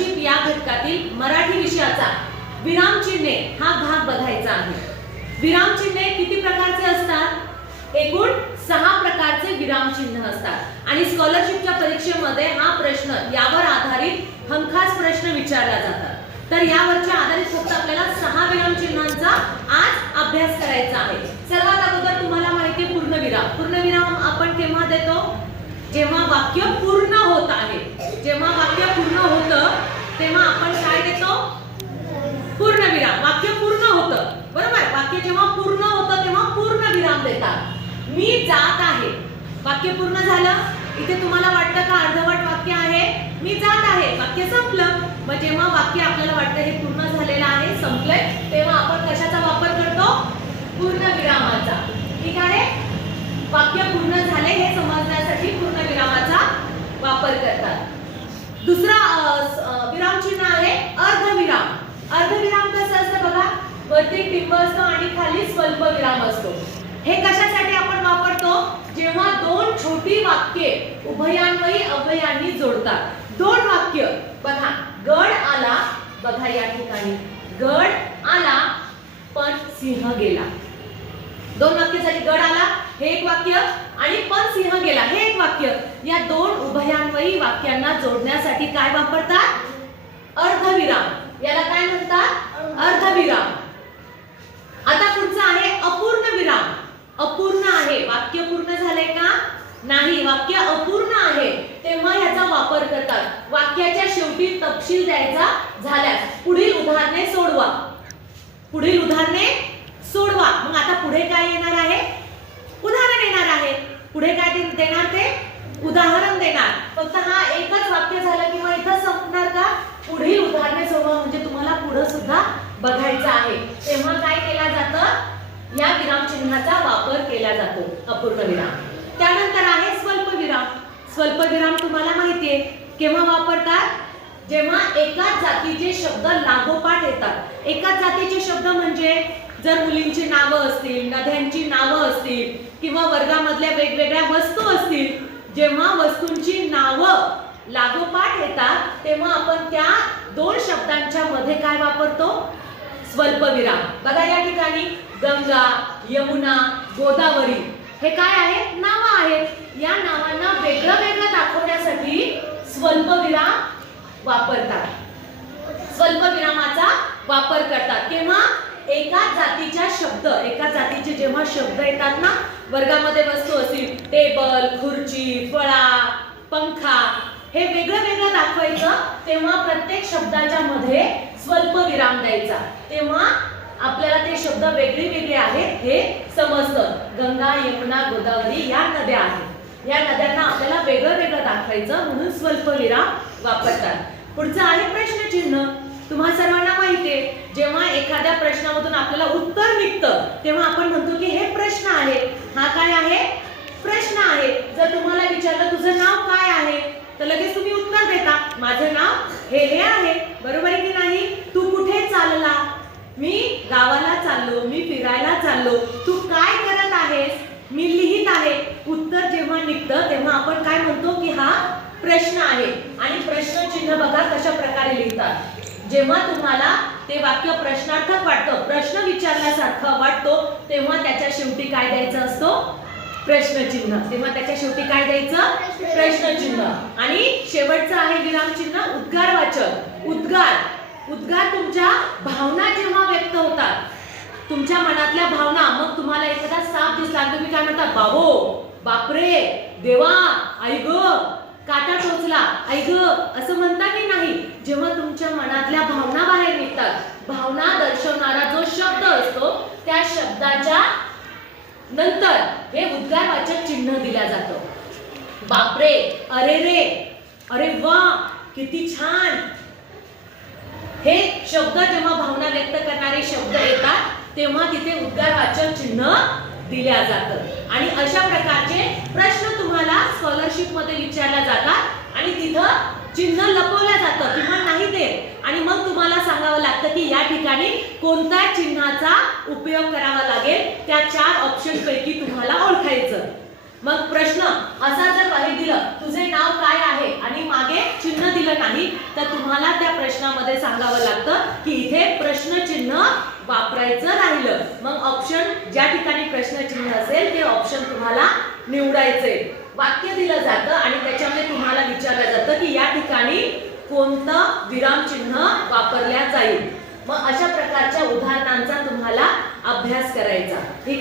Scholarship या घटकातील मराठी विषयाचा विरामचिन्हे हा भाग बघायचा आहे। विरामचिन्हे किती प्रकारचे असतात? एकूण 6 प्रकारचे विरामचिन्ह असतात आणि स्कॉलरशिपच्या परीक्षेमध्ये हा प्रश्न यावर आधारित हमखास प्रश्न विचारला जातात। तर यावरच्या आधारित फक्त आपल्याला 6 विरामचिन्हांचा आज अभ्यास करायचा आहे। सर्वात अगोदर तुम्हाला माहिती आहे पूर्णविराम। पूर्णविराम आपण केव्हा देतो? जेव्हा वाक्य पूर्ण होत आहे। जेव्हा वाक्य पूर्ण होतं तेव्हा आपण काय देतो? पूर्णविराम। वाक्य पूर्ण होतं, बरोबर? वाक्य जेव्हा पूर्ण होतं तेव्हा पूर्णविराम देतात। मी जात आहे, वाक्य पूर्ण झालं। इथे तुम्हाला वाटतं का अर्धवट वाक्य आहे? मी जात आहे, वाक्य संपलं। मग जेव्हा वाक्य आपल्याला वाटतं हे पूर्ण झालेलं आहे, संपलंय, तेव्हा आपण कशाचा वापर करतो? पूर्णविरामाचा। ठीक आहे? वाक्य पूर्ण झाले हे समजण्यासाठी पूर्णविरामाचा वापर करतात। दुसरा विरामचिन्ह आहे अर्धविराम। अर्धविराम कसं असतं बघा, वरती टिंब असतो आणि खाली स्वल्प विराम असतो। हे कशासाठी आपण वापरतो? जेव्हा 2 छोटी वाक्ये उभयान्वयी अव्ययांनी जोडतात। 2 वाक्य बघा, गड आला, बघा या ठिकाणी गड आला पण सिंह गेला। 2 वाक्य झाली, गड आला हे एक वाक्य आणि पण सिंह गेला हे एक वाक्य। या 2 उभयान्वयी वाक्यांना जोडण्यासाठी काय वापरतात? अर्धविराम। याला काय म्हणतात? अर्धविराम। आता पुढचा आहे अपूर्ण विराम। अपूर्ण आहे, वाक्य पूर्ण झालंय का? नाही, वाक्य अपूर्ण आहे तेव्हा याचा वापर करतात। वाक्याच्या शेवटी तपशील द्यायचा झाल्यास पुढील उदाहरणे सोडवा। पुढील उदाहरणे सोडवा। मग आता पुढे काय येणार आहे? उदाहरण येणार आहे। पुढे काय देणार? ते उदाहरण देणार। फक्त हा एकच वाक्य झालं किंवा इथं संपणार का? पुढील उदाहरणे सोडवा म्हणजे तुम्हाला पुढे सुद्धा बघायचं आहे। तेव्हा काय केला जातं? या विरामचिन्हाचा वापर केला जातो, अपूर्ण विराम। त्यानंतर आहे स्वल्पविराम। स्वल्पविराम तुम्हाला माहितीये केव्हा वापरतात? जेव्हा एकाच जातीचे शब्द लागोपाठ येतात। एकाच जातीचे शब्द म्हणजे जर मुलींची नावं असतील, नद्यांची नावं असतील किंवा वर्गामधल्या वेगवेगळ्या वस्तू असतील, जेव्हा वस्तूंची नावं लागोपाठ येतात तेव्हा आपण त्या 2 शब्दांच्या मध्ये काय वापरतो? स्वल्पविराम। बघा या ठिकाणी गंगा, यमुना, गोदावरी हे काय आहेत? नावं आहेत। या नावांना वेगळं वेगळं दाखवण्यासाठी स्वल्पविराम वापरतात। स्वल्पविरामाचा वापर करतात केव्हा? एकाच जातीच्या शब्द, एकाच जातीचे जेव्हा शब्द येतात ना, वर्गामध्ये वस्तू असतील, टेबल, खुर्ची, फळा, पंखा, हे वेगळं वेगळं दाखवायचं तेव्हा प्रत्येक शब्दाच्या मध्ये स्वल्पविराम द्यायचा। तेव्हा आपल्याला ते शब्द वेगळे वेगळे आहेत हे समजतं। गंगा, यमुना, गोदावरी या नद्या आहेत। या नद्यांना आपल्याला वेगळं वेगळं दाखवायचं म्हणून स्वल्पविराम वापरतात। पुढचं आहे प्रश्नचिन्ह। तुम्हा सर्वांना माहितीये जेव्हा एखाद्या प्रश्नामधून आपल्याला उत्तर निघतं तेव्हा आपण म्हणतो की हे प्रश्न आहे। हा काय आहे? प्रश्न आहे। जर तुम्हाला विचारलं तुझं नाव काय आहे तर लगेच तुम्ही उत्तर देता, माझं नाव हे आहे, बरोबर आहे की नाही? तू कुठे चालला? मी गावाला चाललो, मी फिरायला चाललो। तू काय करत आहेस? मी लिहित आहे। उत्तर जेव्हा निघतं तेव्हा आपण काय म्हणतो की हा प्रश्न आहे। आणि प्रश्नचिन्ह बघा कशा प्रकारे लिहितात। जेव्हा तुम्हाला ते वाक्य प्रश्नार्थक वाटतं, प्रश्न विचारल्यासारखं वाटतो तेव्हा त्याच्या शेवटी काय द्यायचं असतो? प्रश्नचिन्ह। तेव्हा त्याच्या शेवटी काय द्यायचं? प्रश्नचिन्ह। आणि शेवटचं आहे विरामचिन्ह उद्गारवाचक। उद्गार। उद्गार तुमच्या भावना जेव्हा व्यक्त होतात, तुमच्या मनातल्या भावना, मग तुम्हाला एखादा साप दिसला तुम्ही काय म्हणता? बाबो, बापरे, देवा, आई ग, काटा टोचला, आई ग, असं म्हणता की नाही? जेव्हा तुमच्या मनातल्या भावना बाहेर निघतात, भावना दर्शवणारा जो शब्द असतो त्या शब्दाच्या नंतर हे उद्गारवाचक चिन्ह दिला जातो। बापरे, अरे रे, अरे वा, किती छान। हे शब्द जेव्हा भावना व्यक्त करणारे शब्द येतात तेव्हा तिथे उद्गारवाचक चिन्ह दिल्या जातं। आणि अशा प्रकारचे प्रश्न तुम्हाला स्कॉलरशिप मध्ये विचारले जातात आणि तिथं चिन्ह लपवलं जातं किंवा नाही देत आणि मग तुम्हाला सांगावं लागतं की या ठिकाणी कोणत्या चिन्हाचा उपयोग करावा लागेल। त्या 4 ऑप्शन पैकी तुम्हाला ओळखायचं। मग प्रश्न असा जर बाहेर दिलं तुझे नाव काय आहे आणि मागे चिन्ह दिलं नाही तर तुम्हाला त्या प्रश्नामध्ये सांगावं लागतं की इथे प्रश्नचिन्ह वापरायचं राहिलं. मग ऑप्शन ज्या ठिकाणी प्रश्नचिन्ह असेल ते ऑप्शन तुम्हाला निवडायचे. वाक्य दिलं जातं आणि त्याच्यामध्ये तुम्हाला विचारलं जातं की या ठिकाणी कोणतं विरामचिन्ह वापरल्या जाईल. मग अशा प्रकारच्या उदाहरणांचा तुम्हाला अभ्यास करायचा. ठीक